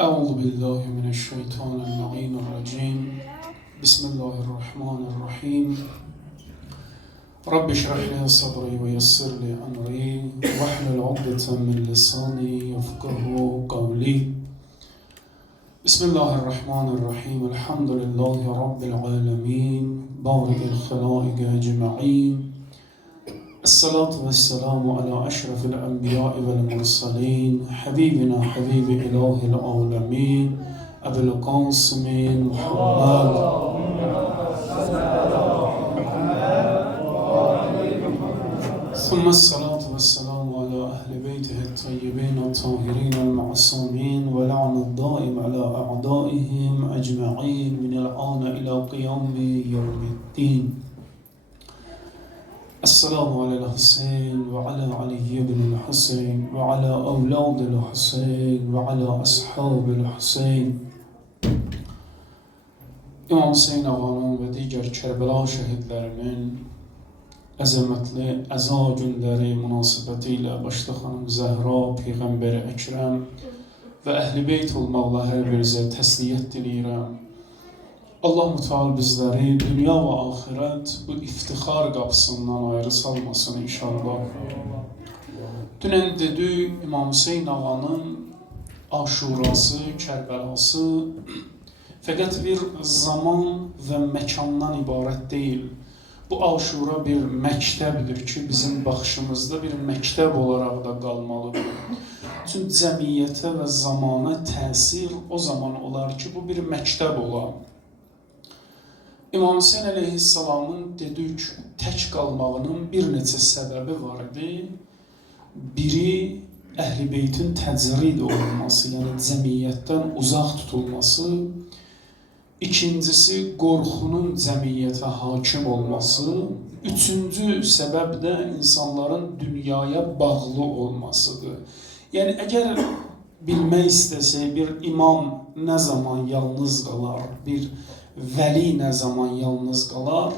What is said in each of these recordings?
أعوذ بالله من الشيطان اللعين الرجيم. بسم الله الرحمن الرحيم. رب اشرح لي صدري ويسر لي أمري واحلل عقدة من لساني يفقه قولي. بسم الله الرحمن الرحيم. الحمد لله رب العالمين بارئ الخلائق أجمعين. الصلاة والسلام على أشرف الأنبياء والمرسلين حبيبنا حبيب إله العالمين أبي القاسم محمد ثم الصلاة والسلام على أهل بيته الطيبين الطاهرين المعصومين ولعن الدائم على أعدائهم أجمعين من الآن إلى قيام يوم الدين. السلام على الحسين وعلى علي بن الحسين وعلى أولاد الحسين وعلى أصحاب الحسين. İmam Hüseyin ağanın və digər Kərbəla şəhidlərinin əzəmətli əza günləri münasibəti ilə başda xanım Zəhra, Peyğəmbəri Əkrəm və Əhl-i Beyt olmaqla hər birinizə təsliyyət diləyirəm. Allah Müteal bizləri dünya və axirət bu iftixar qapısından ayrı salmasın inşallah. Dünən dedik İmam Hüseyin ağanın Aşurası, Kərbəlası fəqət bir zaman və məkandan ibarət deyil. Bu Aşura bir məktəbdir ki, bizim baxışımızda bir məktəb olaraq da qalmalıdır. Çünki cəmiyyətə və zamana təsir o zaman olar ki, bu bir məktəb olar. İmam Hüseyin əleyhissalamın dedik tək qalmağının bir neçə səbəbi var idi. Biri Əhl-i Beytin təcrid olunması, yəni cəmiyyətdən uzaq tutulması. İkincisi qorxunun cəmiyyətə hakim olması. Üçüncü səbəb də insanların dünyaya bağlı olmasıdır. Yəni əgər bilmək istəsək bir imam nə zaman yalnız qalar, bir vəli nə zaman yalnız qalar,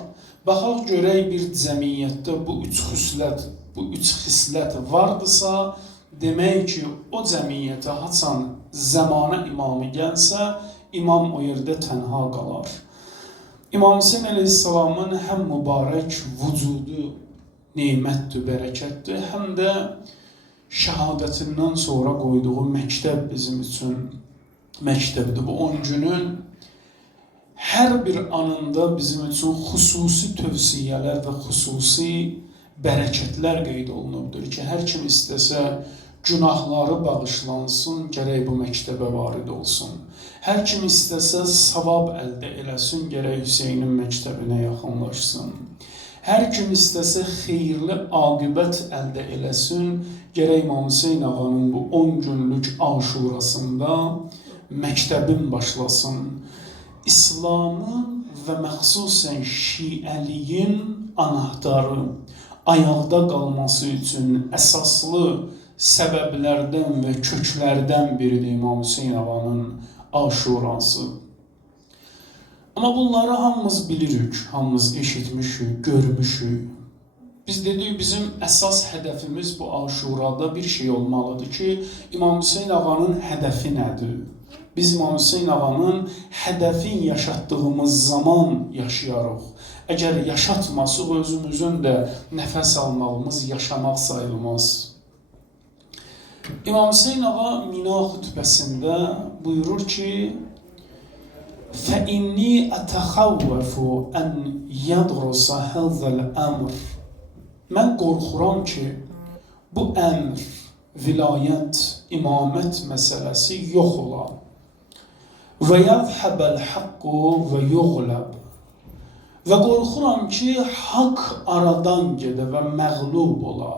baxaq görək bir cəmiyyətdə bu üç xislət vardısa, demək ki, o cəmiyyətə haçan zəmanə imamı gəlsə, imam o yerdə tənha qalar. İmam Hüseyin əleyhissalamın həm mübarək vücudu nemətdir, bərəkətdir, həm də şəhadətindən sonra qoyduğu məktəb bizim üçün məktəbdir. Bu 10 günün hər bir anında bizim üçün xüsusi tövsiyələr və xüsusi bərəkətlər qeyd olunubdur ki, hər kim istəsə günahları bağışlansın, gərək bu məktəbə varid olsun. Hər kim istəsə savab əldə eləsin, gərək Hüseynin məktəbinə yaxınlaşsın. Hər kim istəsə xeyirli aqibət əldə eləsin, gərək İmam Hüseyin ağanın bu 10 günlük Aşurasında məktəbin başlasın. İslamın və məxsusən şiəliyin anahtarı ayaqda qalması üçün əsaslı səbəblərdən və köklərdən biridir İmam Hüseyin ağanın Aşurası. Amma bunları hamımız bilirik, hamımız eşitmişik, görmüşük. Biz dedik, bizim əsas hədəfimiz bu Aşurada bir şey olmalıdır ki, İmam Hüseyin ağanın hədəfi nədir? Biz İmam Hüseyin ağanın hədəfin yaşatdığımız zaman yaşayarıq. Əgər yaşatmasıq, özümüzün də nəfəs almağımız yaşamaq sayılmaz. İmam Hüseyin ağa Mina xütbəsində buyurur ki, فَإِنِّي أَتَخَوَّفُ أَنْ يَدْرُسَ هَذَا الْأَمْرِ Mən qorxuram ki, bu əmr, vilayət, imamət məsələsi yox ola. وَيَذْحَبَ الْحَقُّ وَيُغْلَبُ Və qorxuram ki, haqq aradan gedə və məğlub ola.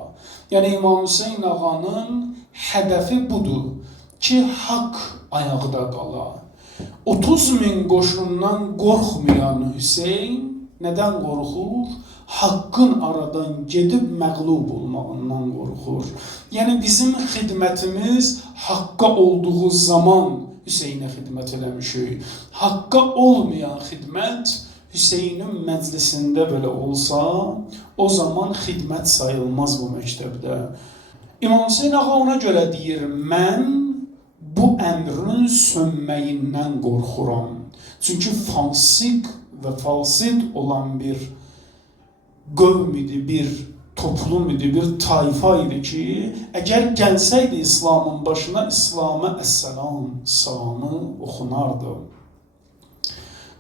Yəni İmam Hüseyin ağanın hədəfi budur ki, haqq ayaqda qala. 30 min qoşundan qorxmayan Hüseyin nədən qorxur? Haqqın aradan gedib məğlub olmağından qorxur. Yəni bizim xidmətimiz haqqa olduğu zaman Hüseynə xidmət eləmişik. Haqqa olmayan xidmət Hüseynin məclisində belə olsa, o zaman xidmət sayılmaz bu məktəbdə. İmam Hüseyin ağa ona görə deyir, mən bu əmrin sönməyindən qorxuram. Çünki fasik və fasid olan bir qövm idi, bir toplum idi, bir tayfa idi ki, əgər gəlsəydi İslamın başına, İslam'a əssalam, salamı oxunardı.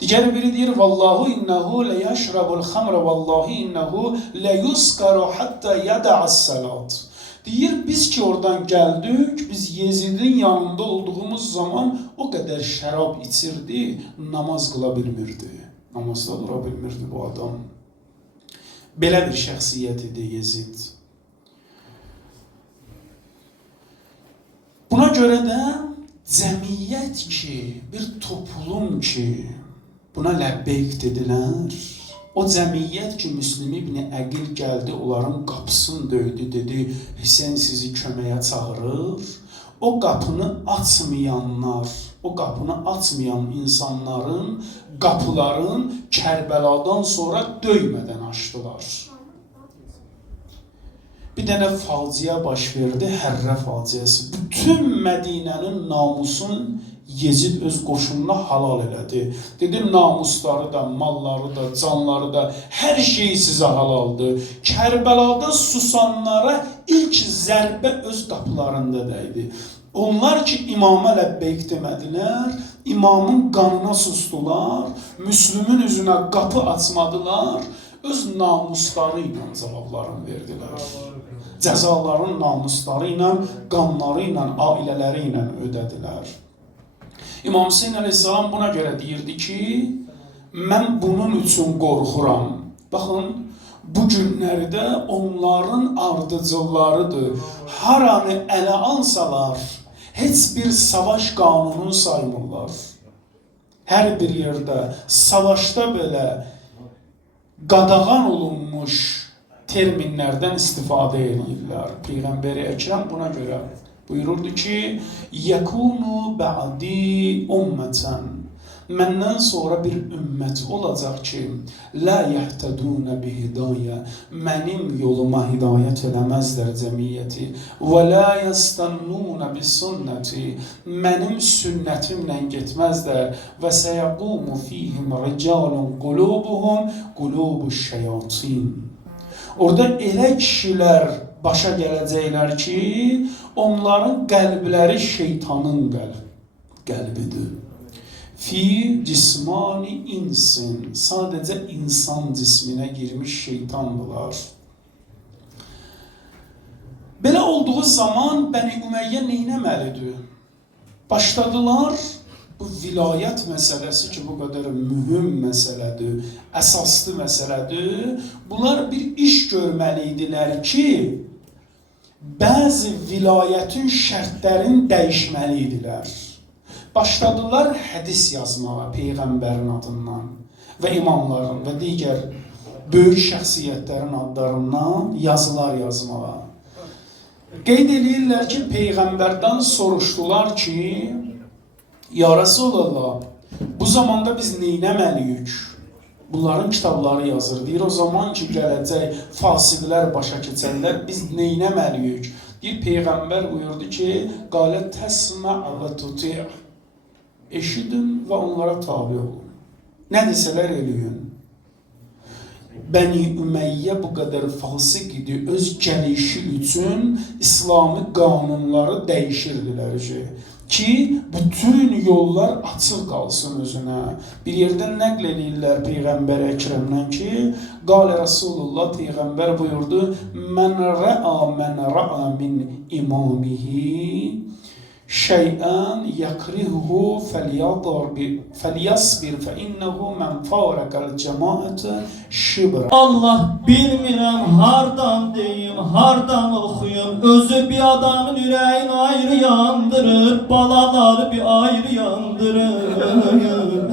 Digər biri deyir, Vallahu innehu le yeşrabul xamra, Vallahi innehu le yuskaru hatta yada'as salat. Deyir, biz ki oradan gəldik, biz Yezidin yanında olduğumuz zaman o qədər şərab içirdi, namaz qıla bilmirdi. Namazda dura bilmirdi bu adam. Belə bir şəxsiyyət idi Yezid. Buna görə də cəmiyyət ki, bir toplum ki, buna ləbbeyk dedilər. O cəmiyyət ki, Müslim İbn Əqil gəldi, onların qapısını döydü, dedi, Hüseyin sizi köməyə çağırır. O qapını açmayanlar, o qapını açmayan insanların, qapıların Kərbəladan sonra döymədən açdılar. Bir dənə faciə baş verdi, Hərrə faciəsi. Bütün Mədinənin namusun Yezid öz qoşununa halal elədi. Dedi, namusları da, malları da, canları da, hər şey sizə halaldır. Kərbəlada susanlara ilk zərbə öz qapılarında dəydi. Onlar ki, imama ləbbeyk demədilər, imamın qanına sustular, Müslümün üzünə qapı açmadılar, öz namusları ilə cavablarını verdilər. Cəzaların namusları ilə, qanları ilə, ailələri ilə ödədilər. İmam Hüseyin əleyhissalam buna görə deyirdi ki, mən bunun üçün qorxuram. Baxın, bu günlərdə onların ardıcıllarıdır. Haranı ələ alsalar, heç bir savaş qanunu saymırlar. Hər bir yerdə, savaşda belə qadağan olunmuş terminlərdən istifadə edirlər. Peyğəmbər-i Əkrəm buna görə buyururdu ki, yekunu ba'di ummeten. Məndən sonra bir ümmət olacaq ki, la yehtedune bi hidayə. Mənim yoluma hidayət eləməzlər cəmiyyəti. Və la yestannune bi sünnəti. Mənim sünnətimlə getməzlər. Və səyaqumu fihim ricalun qulubuhum qulubuş şeyatin. Orada elə kişilər başa gələcəklər ki, onların qəlbləri şeytanın qəlbidir. Fi cismani insin, sadəcə insan cisminə girmiş şeytandılar. Belə olduğu zaman Bəni Ümeyyə neynəməlidir? Başladılar, bu vilayət məsələsi ki, bu qədər mühüm məsələdir, əsaslı məsələdir. Bunlar bir iş görməli idilər ki, bəzi vilayətin şərtlərini dəyişməli idilər. Başladılar hədis yazmağa Peyğəmbərin adından və imamların və digər böyük şəxsiyyətlərin adlarından yazılar yazmağa. Qeyd edirlər ki, Peyğəmbərdən soruşdular ki, Ya Resulallah, bu zamanda biz neynəməliyik? Bunların kitabları yazır. Deyir, o zaman ki, gələcək fasiqlər başa keçənlər, biz neynəməliyik? Bir Peyğəmbər buyurdu ki, qalə təsmə və tuti'. Eşidin və onlara tabi olun. Nə desələr eləyin. Bəni Ümeyyə bu qədər fasik idi, öz gəlişi üçün İslami qanunları dəyişirdilər ki, bütün yollar açıq qalsın özünə. Bir yerdən nəql edirlər Peyğəmbər Əkrəmdən ki, qalə Rasulullah Peyğəmbər buyurdu, mən ra'a min imamihi şey'an yakrihuhu felyasbir fe innehu men farakal cemaate şibra. Allah bilmirəm hardan deyim, hardan oxuyum. Özü bir adamın ürəyini ayrı yandırır, balaları bir ayrı yandırır.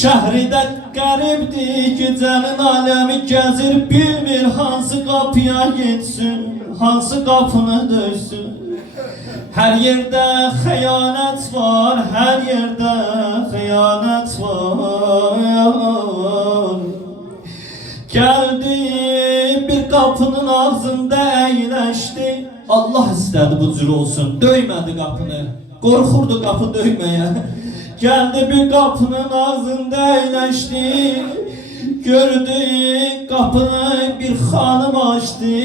Şəhridə qəribdir, gecənin aləmi gəzir, bilmir hansı qapıya getsin, hansı qapını döysün. Hər yerdə xəyanət var, hər yerdə xəyanət var. Gəldi bir qapının ağzında əyləşdi, Allah istədi bu cür olsun. Döymədi qapını. Qorxurdu qapı döyməyə. Gəldi bir qapının ağzında əyləşdi. Gördü qapını bir xanım açdı.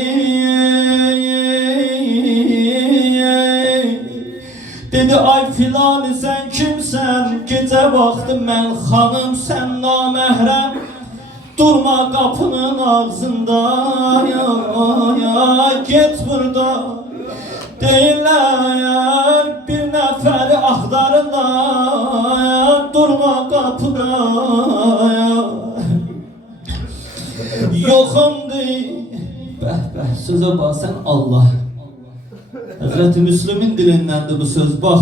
Dedi ay filan sən kimsən? Gecə vaxtı mən xanım, sən naməhrəm. Durma qapının ağzında, ya get burada. Deyirlər bir nəfəri axtarırlar, durma qapıda. Yoxumdur. Bəh, sözə bax sən Allah. Həzrəti Müslümin dilindəndir bu söz, bax.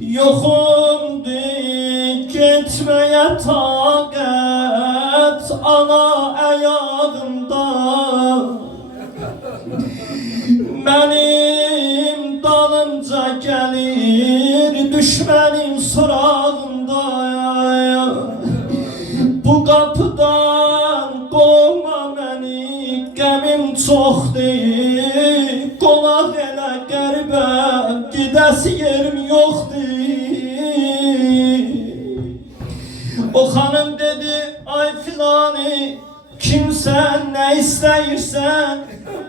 Yoxumdur getməyə taqət, ana əyağımda. Mənim dalımca gəlir düşmənim sorağımda. Bu qapıdan qovma məni, qəmim çoxdur. Qonaq elə qəribə, gedəsi yerim yoxdur. O xanım dedi, ay filanı, kimsən, nə istəyirsən?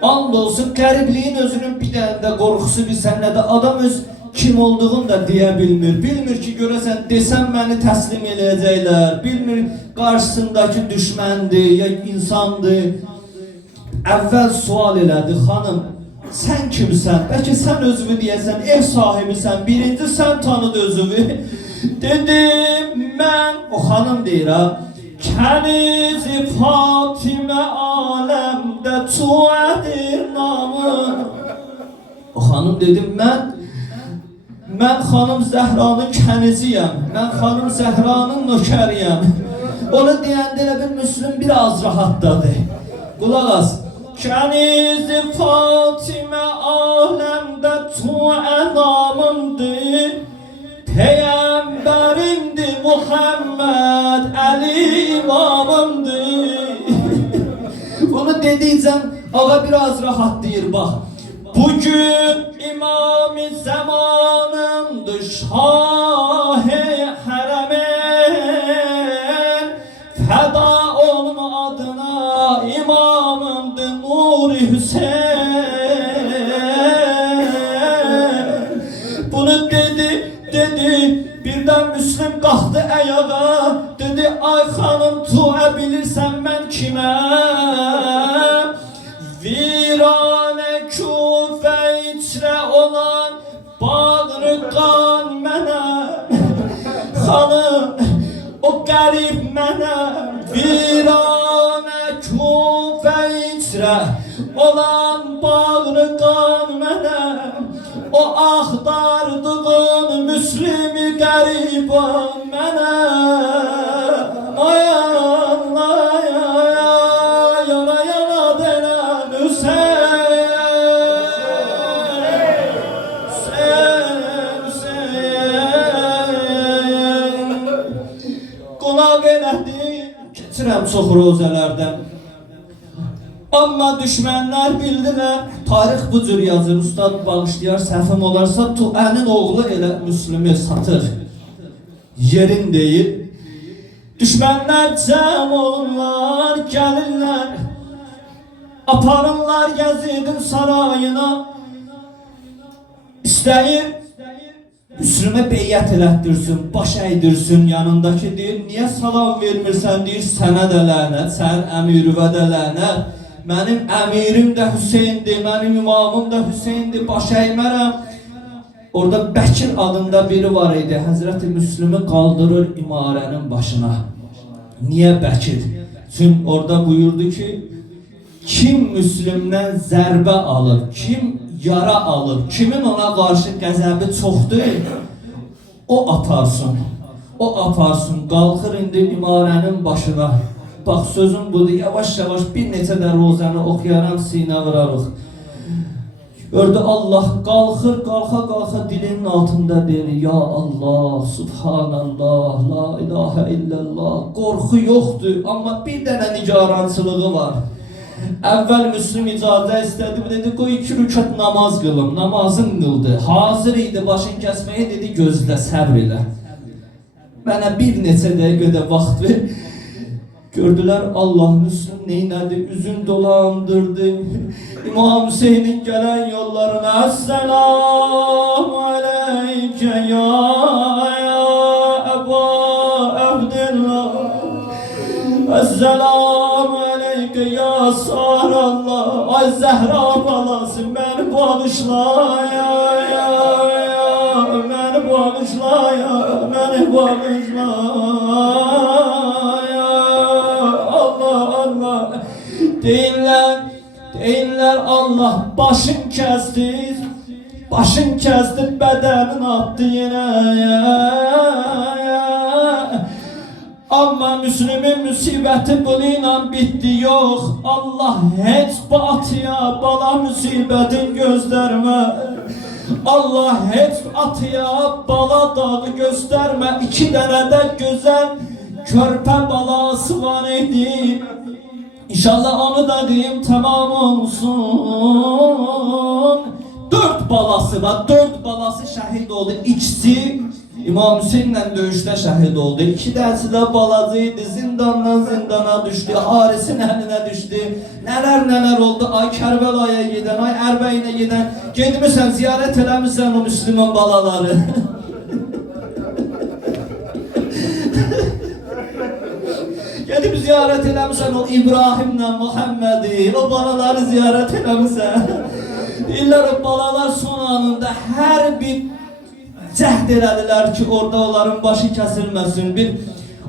And olsun, qəribliyin özünün bir dənə də qorxusu bir sənnədə. Adam öz kim olduğunu da deyə bilmir. Bilmir ki, görəsən, desəm məni təslim eləyəcəklər. Bilmir, qarşısındakı düşməndir, ya insandır. Əvvəl sual elədi, xanım, sən kimsən? Bəlkə sən özünü deyəsən, ev sahibisən, birinci sən tanıd özünü. Dedim, mən, o xanım deyir ha, Kəniz-i Fatimə aləmdə tuədir namı. O xanım dedim, mən xanım Zəhranın kəniziyəm, mən xanım Zəhranın nökəriyəm. Onu deyəndə elə bir Müslüm biraz rahatdadır. Qulaq as. Kəniz-i Fatimə aləmdə tuə namımdır. Peyğəmbərimdir Muhammed, Əli imamımdır. Bunu dediycəm, ağa biraz rahat deyir, bax. Bugün imam-ı zamanımdır, şah-ı hərəmin. Fəda olma adına imamımdır, Nur-i Hüseyin. Bunu dedi, birdən Müslüm qalxdı əyağa. Dedi, ay xanım, tuə bilirsən mən kiməm? Viranə Küfə içrə olan bağrı qan mənəm. Xanım, o qərib mənəm. Viranə Küfə içrə olan bağrı qan mənəm. O axtardığın Müslümi qəriban mənəm. Ay Allah, yana yana denən Hüseyin. Qonaq elədi, keçirəm çox rozələrdən. Amma düşmənlər bildilər, tarix bu cür yazır, ustad bağışlayar, səhvim olarsa, Tuənin oğlu elə Müslümü satır. Yerin deyil. Düşmənlər cəm olurlar, gəlirlər, aparırlar Yazidin sarayına. İstəyir, Müslümə beyyət elətdirsin, baş əydirsin, yanındakı deyir, niyə salam vermirsən, deyir, sənə də lənət, sənin əmirüvə də lənət. Mənim əmirim də Hüseyndir, mənim imamım da Hüseyndir, baş əymərəm. Orada Bəkir adında biri var idi, Həzrəti Müslümü qaldırır imarənin başına. Niyə Bəkir? Çünki orada buyurdu ki, kim Müslümdən zərbə alır, kim yara alır, kimin ona qarşı qəzəbi çoxdur, o aparsın. O aparsın, qalxır indi imarənin başına. Bax, sözüm budur, yavaş-yavaş bir neçə də rozəni oxuyaram, sinə vurarıq. Gördü Allah, qalxır, qalxa dilinin altında deyir, ya Allah, subhanallah, la ilahe illallah. Qorxu yoxdur, amma bir dənə nigarançılığı var. Əvvəl Müslüm icazə istədi, dedi qoy 2 rükət namaz qılım. Namazın qıldı. Hazır idi başın kəsməyə, dedi gözlə, səbr elə. Mənə bir neçə dəqiqədə vaxt ver. Gördülər Allah Müslüm neynədi, üzün dolandırdı. İmam Hüseynin gələn yollarına Esselamu aleykə ya Əba Əbdillah, Esselamu aleykə ya Sarallah. Ay Zəhra balası məni bağışla ya, məni bağışla ya, məni bağışla ya. Allah Allah deyirlər Allah başın kəsdi, bədənin attı yenə ya. Amma Müslümin müsibəti bununla bitdi, yox. Allah heç batıya bala müsibətin göstərmə. Allah heç atıya bala dağı göstərmə. 2 dənə də gözəl körpə balası var idi. İnşallah onu da deyim tamam olsun. 4 balası var, 4 balası şəhid oldu. İkisi İmam Hüseyinlə döyüşdə şəhid oldu. 2 dənəsi də balacı idi, zindandan zindana düşdü, Harisin əlinə düşdü. Nələr oldu, ay Kərbəlaya gedən, ay Ərbəyinə gedən. Gedmirsən, ziyarət eləmirsən o Müslüman balaları. Gedib ziyarət eləmirsən o İbrahimlə Muhammədi, o balaları ziyarət eləmirsən. Deyirlər o balalar son anında hər bir cəhd elədilər ki, orada onların başı kəsilməsin. Bir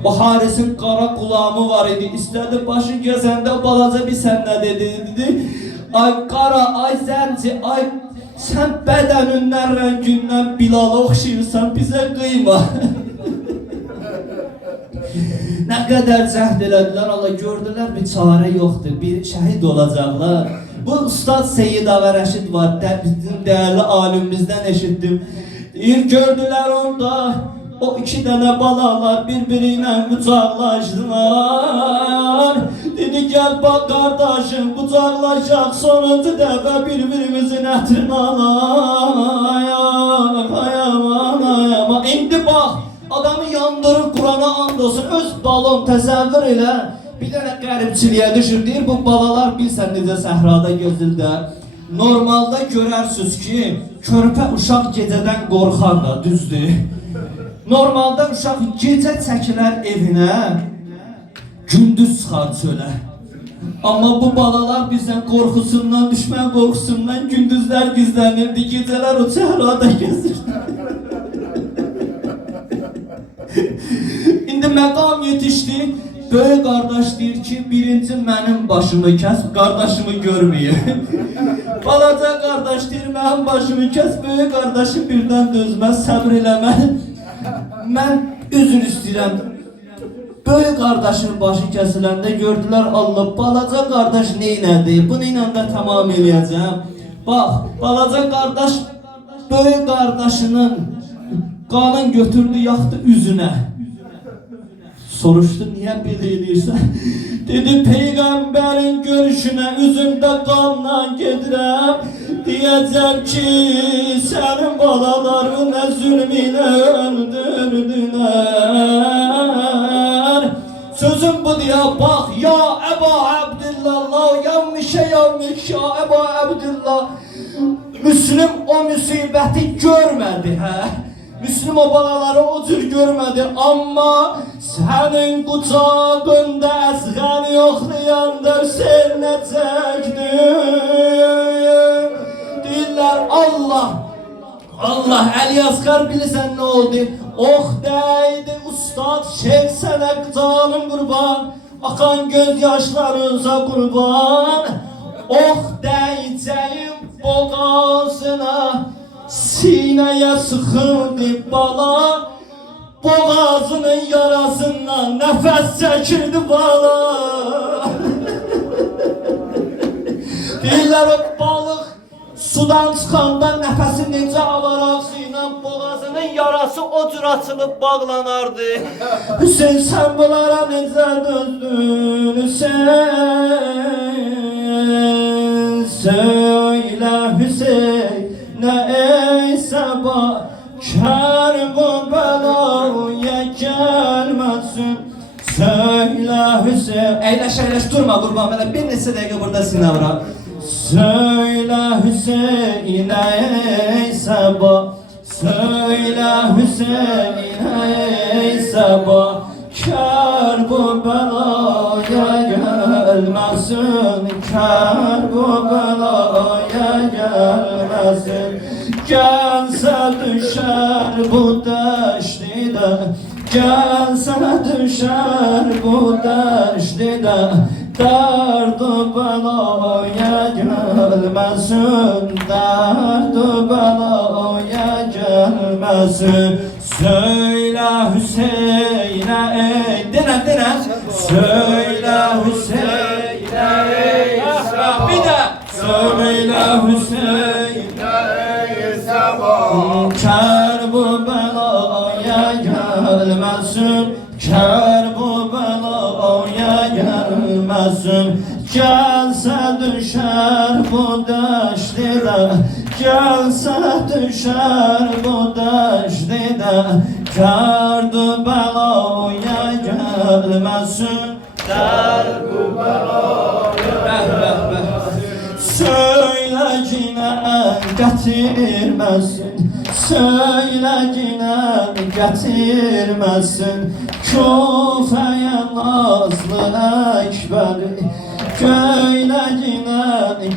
o Harisin qara qulağımı var idi, istədi başı kəsəndə balaca bir sən nə dedi? Ay qara, ay zənci, ay sən bədənindən, rəngindən Bilala oxşayırsan, bizə qıyma. Nə qədər cəhd elədilər, Allah gördülər bir çarə yoxdur, bir şəhid olacaqlar. Bu Ustad Seyyid Ağa Rəşid var, bizim dəyərli alimimizdən eşitdim. Gördülər onda o 2 dənə balalar bir-biri ilə qucaqlaşdılar. Dedi gəl bax qardaşım, qucaqlaşaq sonuncu dəfə bir-birimizin ətrini alayaq, ayama. İndi bax, adamı yandırır, Qurana and olsun, öz balon təsəvvür elə. Bir dənə qəribçiliyə düşür, deyir bu balalar bilsən necə səhrada gezirlər. Normalda görərsiniz ki, körpə uşaq gecədən qorxar da, düzdür. Normalda uşaq gecə çəkilər evinə, gündüz çıxar çölə. Amma bu balalar bizdən qorxusundan, düşmən qorxusundan gündüzlər gizlənirdi, gecələr o səhrada gezirdi. İndi məqam yetişdi. Böyük qardaş deyir ki, birinci mənim başımı kəs, qardaşımı görməyir. Balaca qardaş deyir, mənim başımı kəs, böyük qardaşı birdən dözməz, səbr eləmə. Mən üzr istəyirəm. Böyük qardaşın başı kəsiləndə gördülər, Allah, balaca qardaş neynədi? Bunu ilə də tamam eləyəcəm. Bax, balaca qardaş böyük qardaşının qanın götürdü, yaxdı üzünə. Soruşdu, niyə belə eləyirsən? Dedi, Peyğəmbərin görüşünə üzümdə qanla gedirəm. Deyəcəm ki, sənin balaları nə zülm ilə öldürdülər. Sözüm bu deyə, bax, ya Əba Əbdillah, yanmışa yanmış, ya Əba Əbdillah. Müslüm o müsibəti görmədi, hə? Müslüm o balaları o cür görmədi, amma sənin qucağında əsğən yoxlayanda Hüseyin nə çəkdi? Deyirlər, Allah, Əliyasqar bilirsən nə oldu? Ox dəydi, ustad, şeyh sənə canım qurban, akan göz yaşlarınıza qurban. Ox dəyəcəyim boğazına, sinəyə sıxıldı bala, boğazının yarasından nəfəs çəkirdi bala. Deyirlər o balıq sudan çıxanda nəfəsi necə avar ağzı ilə boğazının yarası o cür açılıb bağlanardı. Hüseyin sən bunlara necə dözdün Hüseyin? Söyle Hüseyin'e ey sabah, kar bu belaya gelmesin. Söyle Hüseyin. Eyleş durma kurban, böyle bir neçə dəqiqə burada sinavra. Söyle Hüseyin'e ey sabah, söyle Hüseyin'e ey sabah, kar bu belaya gelmesin, kar bu belaya gelmesin. Gelse düşer bu deştide, gelse düşer bu deştide, derdu belaya gelmesin, derdu belaya gelmesin. Söyle Hüseyin'e ey, dene, söyle Hüseyin'e ey sabah, bir de söyle Hüseyin'e ey sabah, kar bu belaya gelmesin, kar bu belaya gelmesin. Gelse düşer bu deştide, gelse düşer bu deştide, kardı belaya gelmesin, derdu belaya. Söyle yine getirmesin, söyle yine getirmesin, Kufeye nazlı Ekber'i köylerine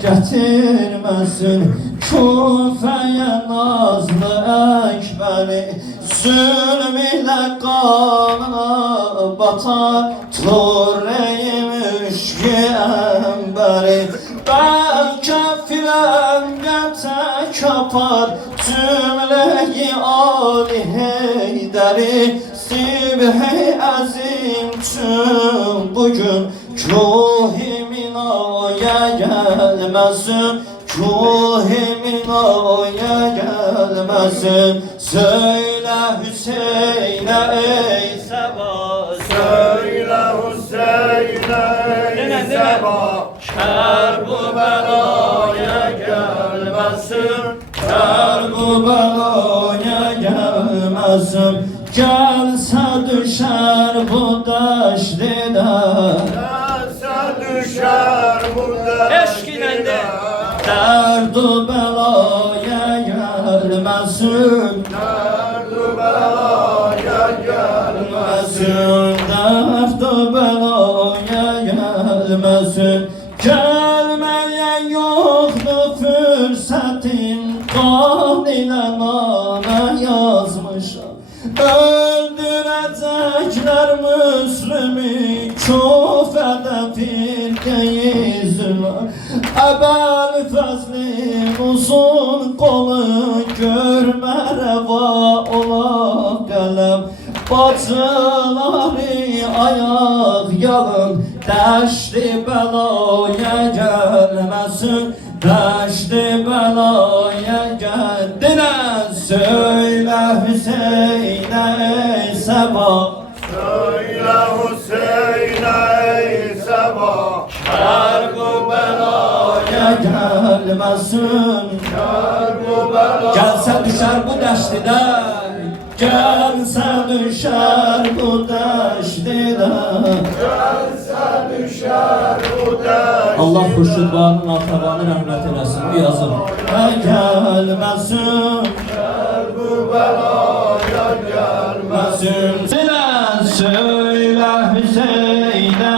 getirmesin. Kufeye nazlı Ekber'i zulm ile kanına batar, Turre'ymiş ki emberi. Ben kafirem gete kapar, cümleyi Ali Heyderi. Sibhi azim tüm bugün Kuhimin aya gelmesin, Kuhimin aya gelmesin. Söyle Hüseyin'e ey sabah, Söyle Hüseyin'e ey sabah, kar bu belaya gelmesin, kar bu belaya gelmesin. Gelse düşer bu deştide, gelse düşer bu deştide, derdu belaya gelmesin, derdu belaya gelmesin, derdu belaya gelmesin. Gelmeye yoktu fırsatin, kan ile name yazmışam. Öldürecekler Müslüm'ü, Kufe'de firqeyi zülal. Ebel fəzlim uzun qolu, görmə rəva ola qələm. Bacıları ayaq yalın, dəşti bəlaya gəlməsin, dəşti bəlaya gəldinə. Söylə Hüseyin'e ey sabah, söyle Hüseyin'e ey sabah, kar bu belaya gelmesin, kar bu belaya gelse düşer bu deştide, gelse düşer bu deştide. gelse düşer bu deştide. Allah Xurşudbanın atabanı rəhmət eləsin, bu yazır. Gelmesin, Bu belaya gelmesin. söyle Hüseyin'e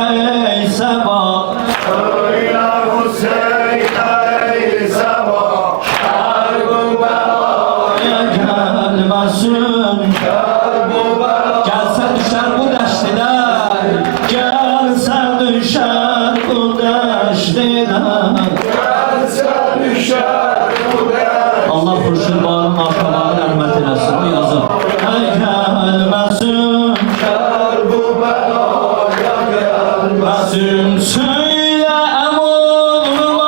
ey sabah, Söyle Hüseyin'e ey sabah, kar bu belaya gelmesin, gelse düşer bu deştide, gelse düşer bu deştide. gelse düşer bu deştide. Allah Xurşudbanın atabanı rəhmət eləsin, bu yazır. Gelmesin, Bu belaya gelmesin. söyle emoğlum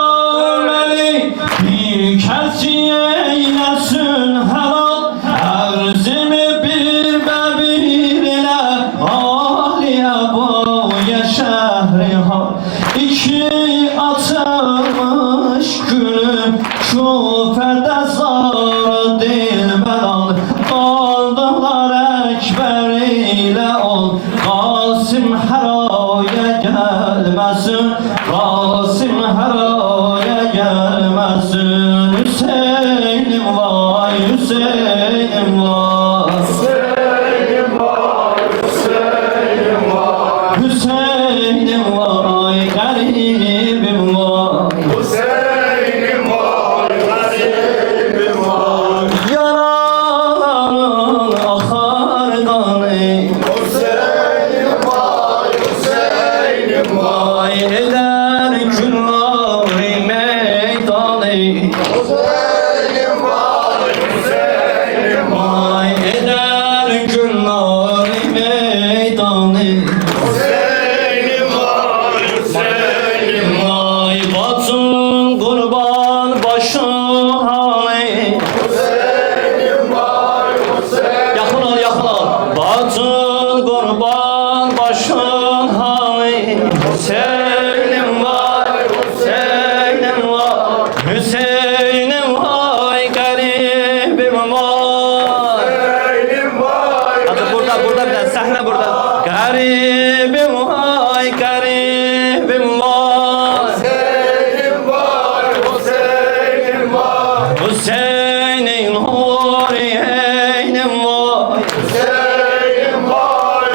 Meli, bir kelçiye eylesin helal. Erzimi bir bebirine, Aliye boya şehri hal. İki atılmış vay Hüseyin'im vay Hüseyin'im var, Hüseyin'im var. Hüseyin'im vay garibim vay Hüseyin'im var, garibim var. Yaraların akar kanı Hüseyin'im var, Hüseyin'im var. Vay eder külları meydanı Hüseyin'im var, Hüseyin'im var. Vay eder külları meydanı Hüseyin'im var, Hüseyin'im var. Vay batın kurban başı hani Hüseyin'im var, Hüseyin'im Yakın ol yakın ol batın kurban başın hani Hüseyin'im var Hüseyin'im var Hüseyin'im vay garibim vay var. Hadi burada bir de sahne burada garibim vay garibim vay Hüseyin'im var, Hüseyin'im var. Hüseyin'in huriyeynim vay Hüseyin'im var,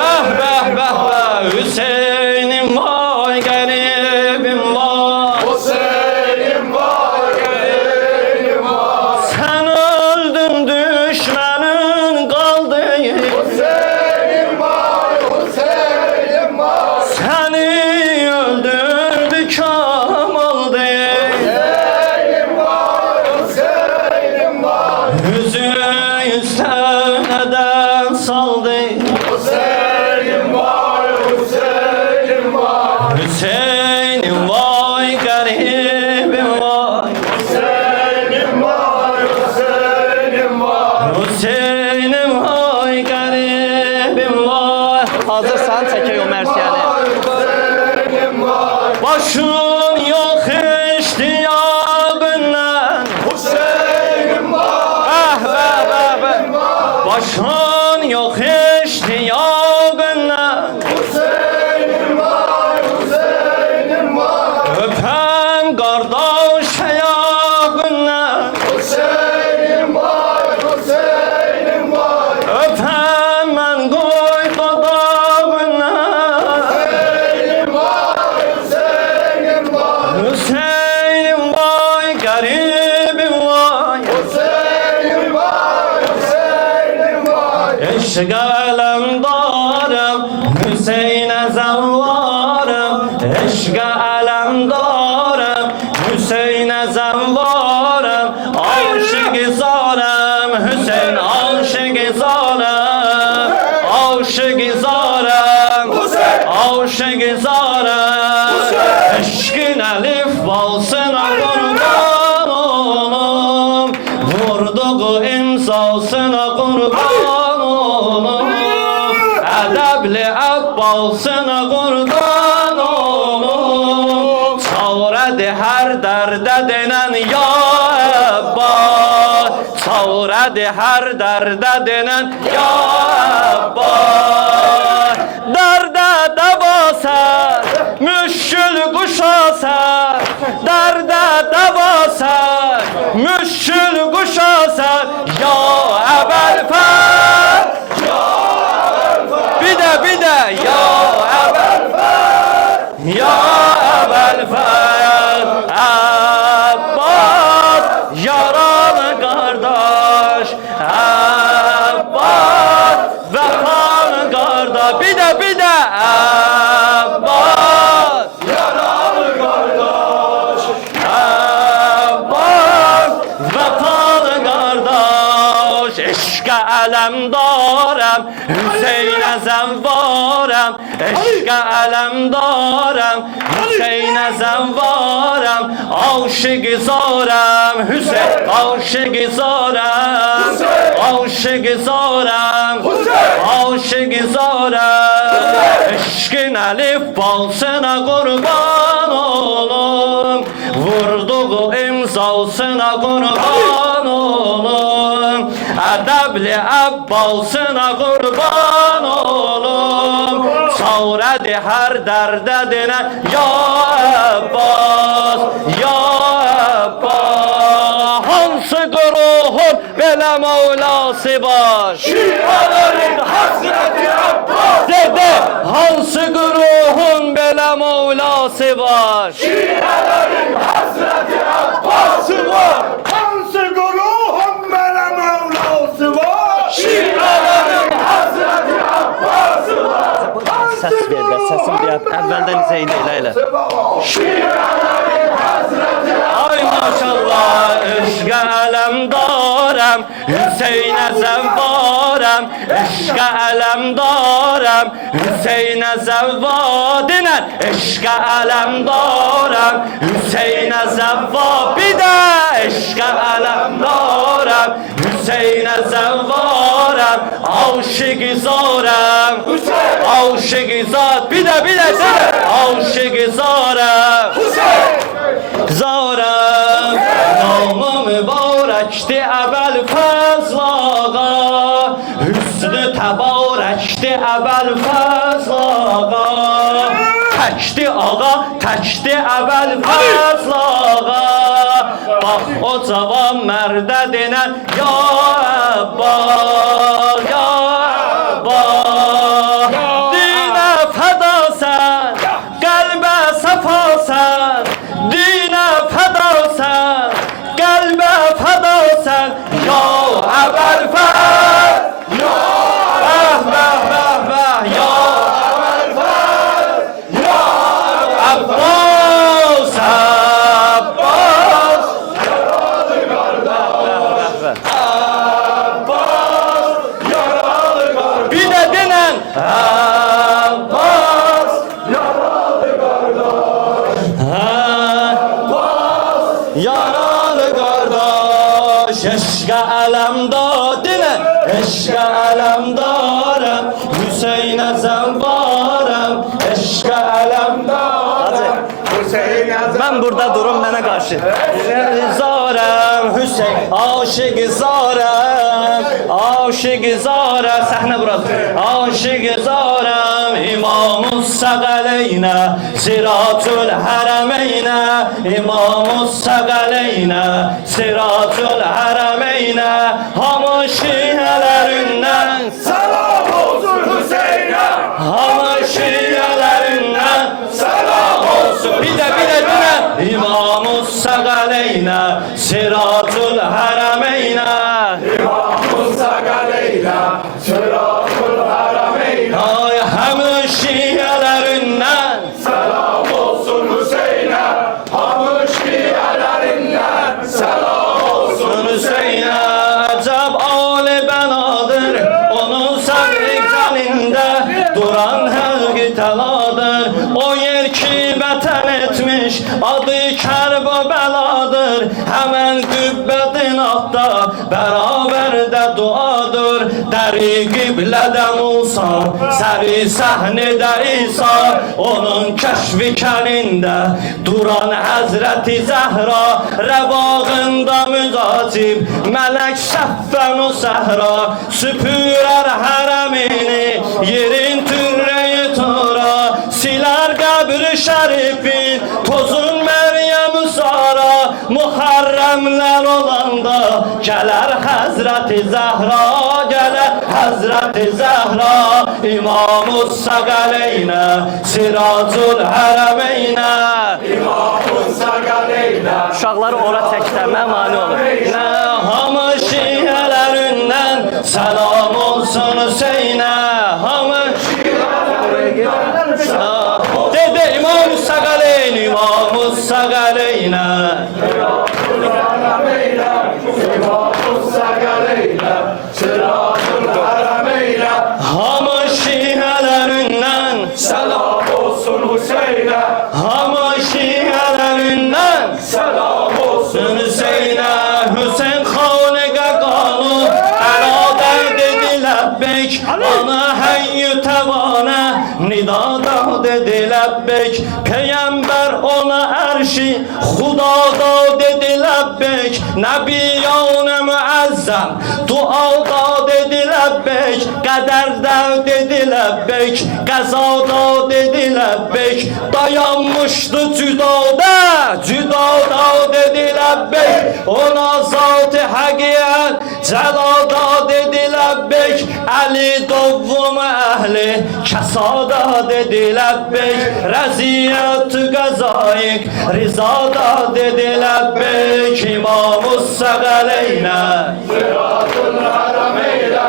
Ah bah bah bah Hüseyin'im vay garibim vay Hüseyin'im var, garibim var. Sen öldün düşmanın kaldı Hüseyin'im var, Hüseyin'im var. Seni öldürdü Kemal değil Hüseyin'im var, Hüseyin'im var. Hüseyin neden saldı Hüseyin'im var, Hüseyin'im var. Hüseyin'im vay garibim vay Hüseyin'im var, Hüseyin'im var. Hüseyin'im vay garibim vay Hazırsan çekey o mersiyeni Hüseyin'im var. Başın yok iştiyakından Hüseyin'im var, Ah be be be Başın yok iştiyakından Hüseyin'im var, Hüseyin'im var. Öpem kardeş ayağından Hüseyin'im var, Hüseyin'im var. Öpem ben koy dodağından Hüseyin'im var, Hüseyin'im var. Hüseyin'im vay garibim vay Hüseyin'im var, Hüseyin'im var. Eşk alemdarım Hüseyin'e zavvarım Eşk alemdarım Hüseyin'e zavvarım Aşık zarım Hüseyin aşık zarım Aşık zarım Aşık zarım Eşkin elif balsına kurban olum Vurduğu imzasına kurban olum Edebli abbalsına kurban olum Savredi her derde denen ya Abbas Savredi her derde denen ya Abbas Derde deva ser müşkül kuşa ser Derde deva ser müşkül kuşa ser Ya Ebel Fer Bir de ya Ebel Fer Ya Ebel Fer Abbas yaralı kardeş Abbas vefalı kardeş Bir de Abbas Yaralı kardeş. Abbas vefalı kardeş Eşke alemdarım Hüseyin'e zevvarım Eşke alemdarım Hüseyin'e zevvarım Aşık zarım Hüseyin aşık zarım Aşık zarım Aşık zarım Eşkin elif balsına kurban olum Vurduğu imzasına kurban olum Edebli abbalsına kurban olum Savredi her derde dine Ya Abbas Ya Abbas Hansı güruhu belə Mevlası var. Şiaların hasreti Abbas. Dede, hansı güruhun belə Mevlası var? Şiaların hasreti Abbas'ı var. Hansı güruhun bana Mevlası var? Şiaların hasreti Abbas'ı var. Səs ver də, səsim deyək. Əvvəldən izə elə. Şiaların hasreti Ay maşallah, eşqə ələm darəm, Hüseynə zəvvarəm, eşqə ələm darəm, Hüseynə zəvvadinən, eşqə ələm darəm, Hüseynə zəvvad, bir də eşqə ələm darəm, Hüseynə zəvvarəm, aşıqı zarəm, aşıqı zar, bir də, aşıqı zarəm, zarəm, namı mübarəkdi əbəl fəzlağa, hüsnü təbarəkdi əbəl fəzlağa, təkdi ağa, təkdi əbəl fəzlağa, bax o cavan mərdə denən, ya Əbbas, ya Əbbas, dinə fədasən, qəlbə səfasən, dinə fədasən, qəlbə fədasən, ya əbəl fəz, ya bəh, ya əbəl fəz, ya Abbas, Abbas, Abbas yaralı kardeş. bir də denən, Abbas, Yaralı kardeş. yaralı qardaş, eşqə ələmda dinə, eşqə ələmdarəm, Hüseynə zəvvarəm, eşqə ələmdarəm. Hüseyin Azam. Mən burada durum mənə qarşı. Zarəm, Hüseyn, aşıq zarəm, aşıq zarəm, səhnə burası. Aşıq zarəm, İmam-ı Səqələynə, Siratul Hərəmeynə, İmam-ı Səqələynə, Siratul Hərəmeynə, hamı şiələrindən, Selam olsun Hüseyin'e. hamı şiələrindən, Selam olsun. bir də dinən, İmam-ı Səqələynə, Siratul Hərəmeynə, Musa Galeyla. Sıratul Harameyna. ay həmin şiələrindən, Selam olsun Hüseyin'e. Hamı şialerinden. Selam olsun Hüseynə əcəb ali bənadır, onun səbri-cəlində duran həqi təladır, o yer ki vətən etmiş, adı Kərbəladır, həmən qübbədin altda bərabərdə duadır, dəri qiblədə Musa, səri səhnədə İsa, onun kəşfikərində duran Həzrəti Zəhra, rəvağında müzacib, mələk səffən o səhra, süpürər hərəmini, yerin türrəyi tora, silər qəbri şərifin, tozun Məryəm-ü Sara, Muharrəmlər olanda, gələr Həzrəti Zəhra, gələr Həzrəti Zəhra, İmam-ı Səqələynə, Siracul Hərəmeynə. Musa Galeyla. Uşaqları ora çəkdəmə mani olur. Nə hamı şiələrindən, səlam olsun Hüseynə, hamı Dede İmam-ı Səqələyn, İmam-ı Səqələynə. Musa Galeyla. Sıratul Harameyna. Hamı şiələrindən, Selam olsun Hüseyin'e. hamı şiələrindən, Selam olsun Hüseynə, Hüseyn xanəqə qalıb, əlaqər dedi ləbbək, ana həyyü təvanə, nidada dedi ləbbək, Peyyəmbər ona ərşi, xudada dedi ləbbək, Nəbiyanə müəzzəm, duada dedi ləbbək, qədərdə dedi ləbbək, qəzada dedi ləbbək, dayanmışdı cüdada dedi ləbbək, ona zat-ı həqiqət Cəlada dedi ləbbeyk, Əli dovvum əhli Kəsada dedi ləbbeyk, rəziyyət qəzaik Rizada dedi ləbbeyk, İmam-ı Səqələynə Sıratul harameyle,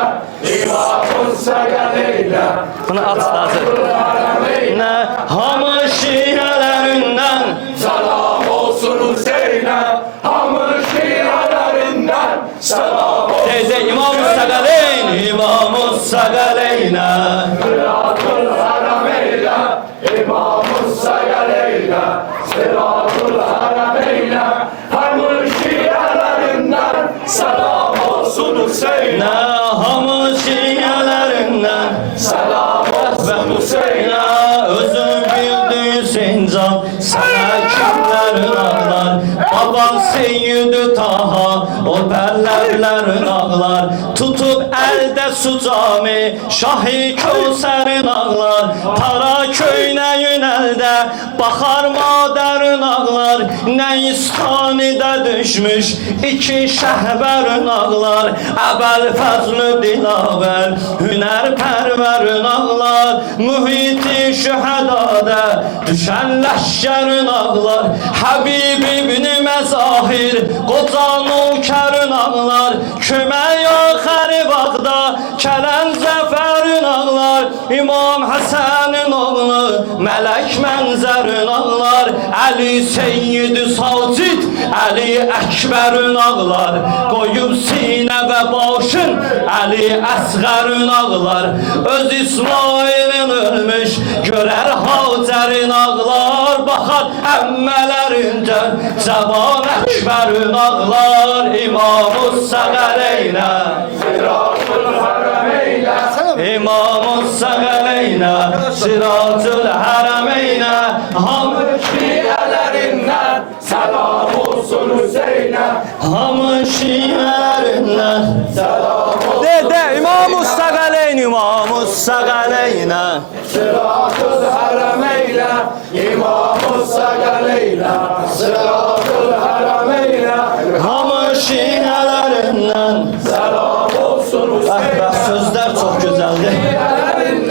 İmam-ı Səqələynə. Bunu aç lazım. Nə hamı şiirlərindən Salam olsun Hüseyn'e, hamı şiirlerinden. Selam olsun Teyze İmam-ı Səqələyn, İmam-ı Səqələynə Sıratul harameyle, İmam-ı Səqələynə. Sıratul harameyle, hamı şiirlerinden. Selam olsun Hüseyn'e, Nə hamı şiirlərindən selam olsun Hüseyn'e. Özün bildin Sincan, sənə kimlərin ağlar Baban Seyyid-i Taha, o bəlləvlərin ağlar Tutub əldə su cami, Şah-ı Kəvsərin ağlar Tara köynəyin əldə, baxar madərin ağlar Nəistanidə düşmüş, iki şəhbərin ağlar Əbəl fəzlü dilavər, hünər pərvərin ağlar Mühit-i şühədada, düşən ləşkərin ağlar Həbib ibn Məzahir, qoca nökərin ağlar Kömək axəri vaxtda, kələn zəfərin ağlar İmam Həsənin oğlu, mələk mənzərin ağlar Əli Seyyid-i Sacid, Əli Əkbərin ağlar Qoyub sinə və başın, Əli Əsğərin ağlar Öz İsmailin ölmüş, görər Hacərin ağlar Baxar əmmələrincə, Cəvan Əkbərin ağlar İmam-ı Səqələynə Sıratul harameyle, İmam-ı Səqələynə Siracül hərəmeynə Hamı şiirlerinden. Selam olsun Hüseyn'e, Hamı şiirlərindən selam olsun. De İmam-ı Səqələyn, İmam-ı Səqələynə Sıratul harameyle, İmam-ı Səqələynə. Sıratul harameyle, Hamı şiirlərindən selam olsun Hüseyn'e. Bəh, sözlər çox gözəldir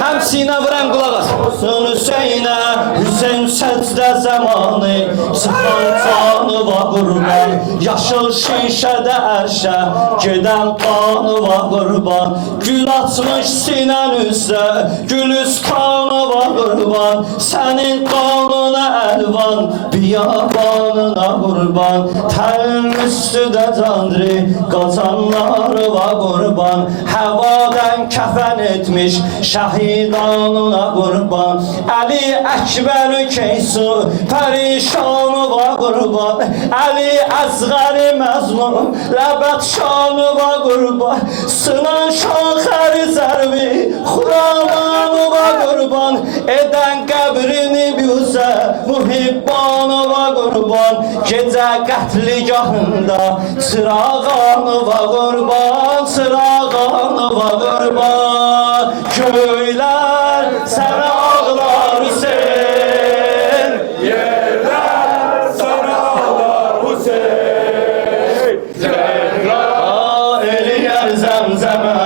Həm sinə vuran qulaq as Hüseynə, Hüseyn səcdə zamanı Sıxan canı va qurban Yaşıl şişədə ərşə Gedən qanı va qurban Gül açmış sinən üstə Gülüstanı va qurban Sənin qanına əlvan Biyabanına qurban Tərin üstüdə candri Qacanları va qurban Həvadən kəfən etmiş Şəhidanına qurban Əli Əkbəri Keysu Pərişanı va qurban Əli Əsğəri məzlum Ləbət şanı va qurban Sınan şaxəri zərbi Xuramanı va qurban Edən qəbrini büzə Muhibbanı va qurban Gecə qətligahında Çırağanı va qurban Çırağanı va qurban Köylər sənə ağlar Hüseyin Yerler sana ağlar Hüseyin. Yerler Eliyər zəmzəmə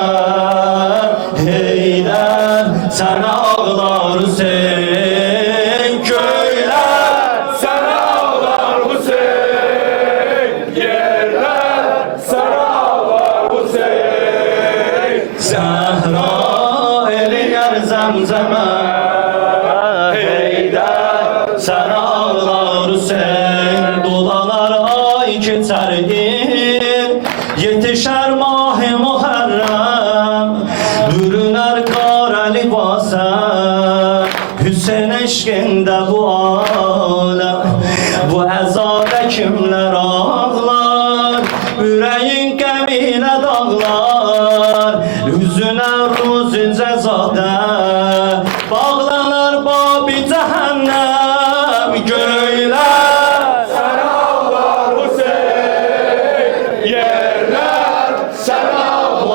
Heydər sənə ağlar Hüseyin Köylər sana ağlar Hüseyin. Yerler sana ağlar Hüseyin. Zəhra eliyər zəmzəmə Heydər sənə ağlar Hüseyin Dolanar ay keçər il Yetişər mah-ı Muharrəm Bürünər qara libasa Hüseyin eşqində bu aləm Bu əzada kimlər ağlar Ürəyin qəminə dağlar Üzünə ruzi cəzada Bağlanar babi cəhənnəm Göylər Sana ağlar Hüseyin. Yerler sana ağlar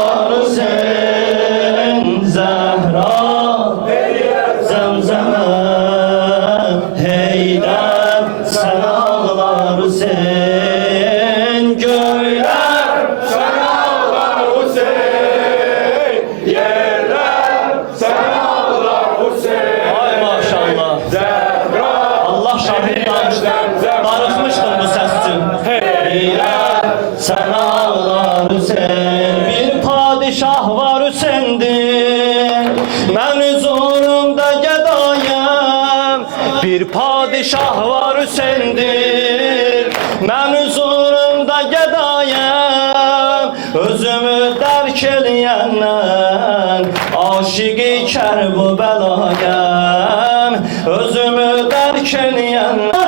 dərk eləyəndən aşiqi Kərbələyəm özümü dərk eləyəndən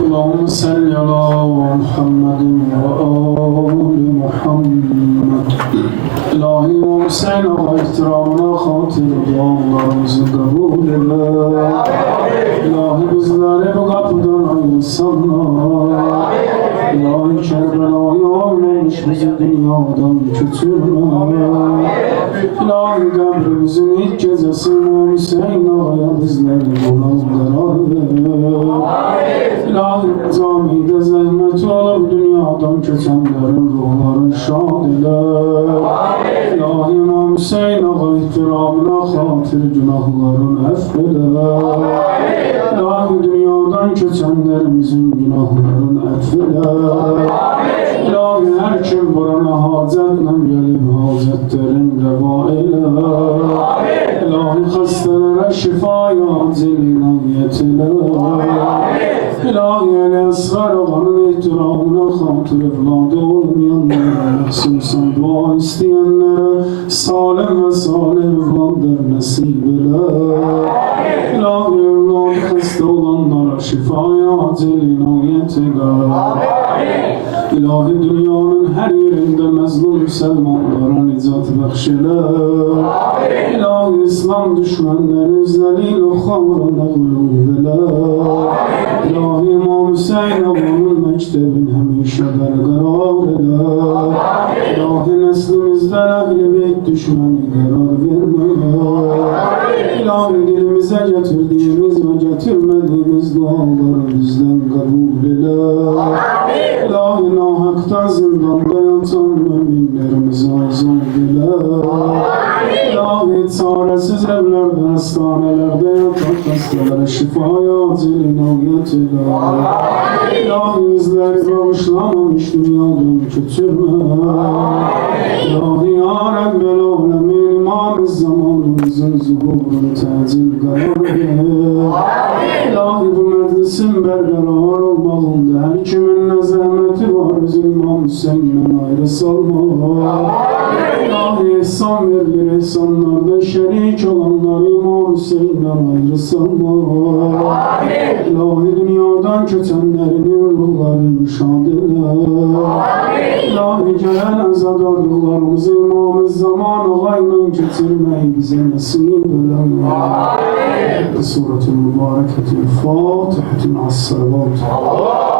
اللهم صل على محمد وآل محمد İlahi Hüseyin Ağa ihtiramına hatır dualarımızı kabul eyle. İlahi bizleri bu kapıdan ayırsanlar. İlahi Kerbela'yı almış bizi dünyadan götürme. İlahi kabrimizin ilk gecesi Hüseyin Ağa'ya bizleri buna zarar ver. İlahi camide zahmet olup dünyadan köçenlerin ruhları şad ile. İlahi İmam Hüseyin Ağa ihtiramına hatır günahların affeyle. İlahi dünyadan köçenlerimizin günahlarını affeyle. İlahi her kim burana hacetle gelip hazetlerin reva eyle. İlahi hastelere şifaya acil inayet eyle. İlahi ele esrar olanın ihtiramına hatır evladı olmayanlara hususan dua isteyenlere salih ve salih evladlar nasip eyle. İlahi evladı hasta olanlara şifaya acil inayet eyle. İlahi dünyanın her yerinde mezlum Müslümanlara nicat bəxşeyle. İlahi İslam düşmanları zelil o xavrına qulub eyle. İlahi İmam Hüseyin Ağa'nın mektebin həmişə bərqərar eyle. İlahi neslimizden ehl-i beyt düşməni qərar verməyə. İlahi dilimize getirdiğimiz ve getirmediğimiz duaları bizden kabul eyle. İlahi nahakta zindanda yatan müminlerimize azam eyle. İlahi çaresiz evlerde, hastanelerde yatan hastalara şifaya acil inayet eyle. İlahi bizleri bağışlamamış dünyadan götürme. İlahi ya Rabbel alemin imam-ı zamanımızın zuhurunu təcil qərar ver. İlahi bu meclisin berqərar olmağında her kimin ne zəhməti var özü İmam Hüseyin'den ayrı salma. İlahi ihsan verilir ihsanlarda şerik olanlar İmam Hüseyin'den ayrı salma. İlahi dünyadan köçenlerinin ruhlarını şad eyle. İlahi gelen azadarlıklarımızı İmam-ı zaman olayla getirmeyi bize nasip eyle. Suretul Mübareketul Fatihatul As-Salavat.